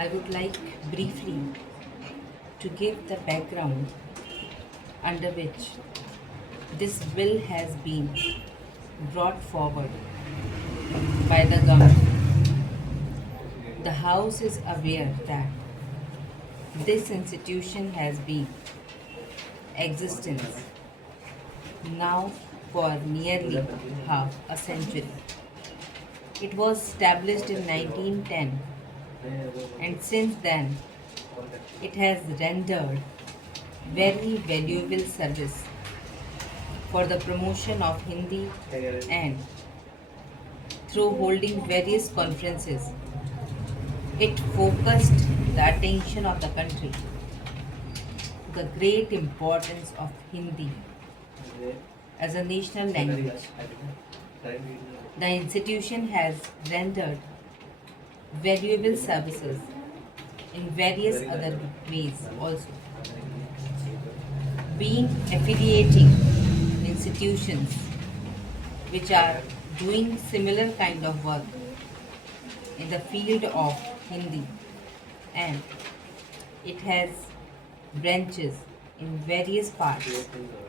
I would like briefly to give the background under which this bill has been brought forward by the government. The House is aware that this institution has been existence now for nearly half a century. It was established in 1910, and since then it has rendered very valuable service for the promotion of Hindi, and through holding various conferences it focused the attention of the country to the great importance of Hindi as a national language. The institution has rendered valuable services in various other ways also, being affiliating institutions which are doing similar kind of work in the field of Hindi, and it has branches in various parts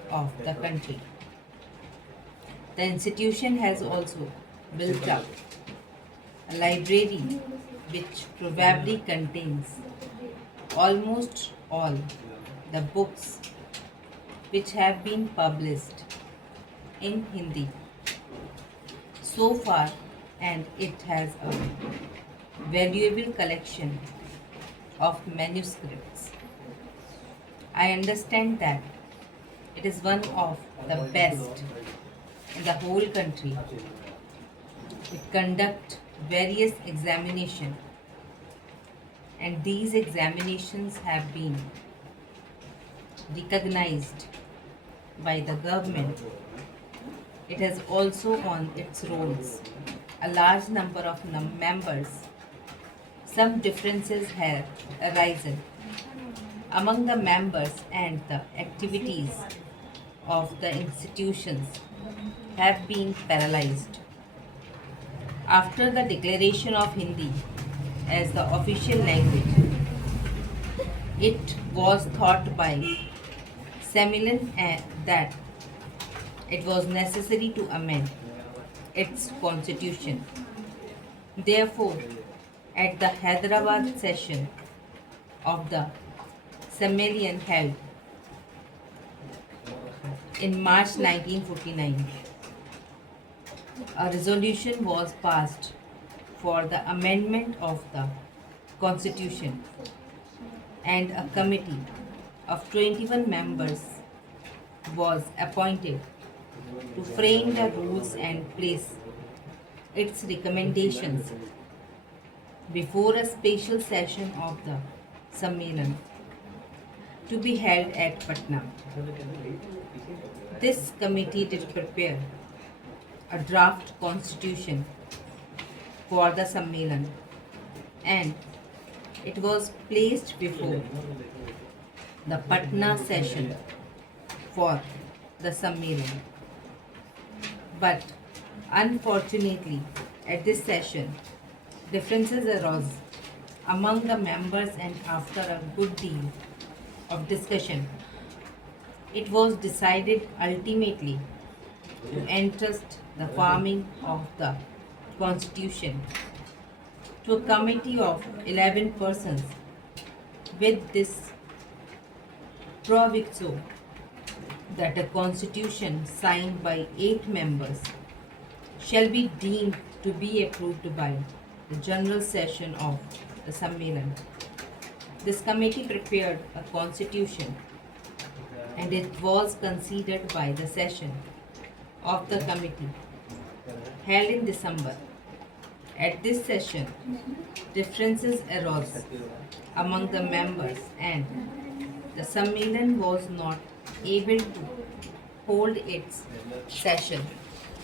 of the country. The institution has also built up a library which probably contains almost all the books which have been published in Hindi so far, and it has a valuable collection of manuscripts. I understand that it is one of the best in the whole country. It conducts various examinations, and these examinations have been recognized by the government. It has also on its rolls a large number of members. Some differences have arisen among the members, and the activities of the institutions have been paralyzed. After the declaration of Hindi as the official language, it was thought by Semillan that it was necessary to amend its constitution. Therefore, at the Hyderabad session of the Semillan held in March 1949, a resolution was passed for the amendment of the constitution, and a committee of 21 members was appointed to frame the rules and place its recommendations before a special session of the Sammelan to be held at Patna. This committee did prepare a draft constitution for the Sammelan, and it was placed before the Patna session for the Sammelan. But unfortunately, at this session, differences arose among the members, and after a good deal of discussion, it was decided ultimately to entrust the farming of the constitution to a committee of 11 persons, with this proviso that a constitution signed by 8 members shall be deemed to be approved by the general session of the Sammelan. This committee prepared a constitution, and it was considered by the session of the committee held in December. At this session, differences arose among the members, and the Sammelan was not able to hold its session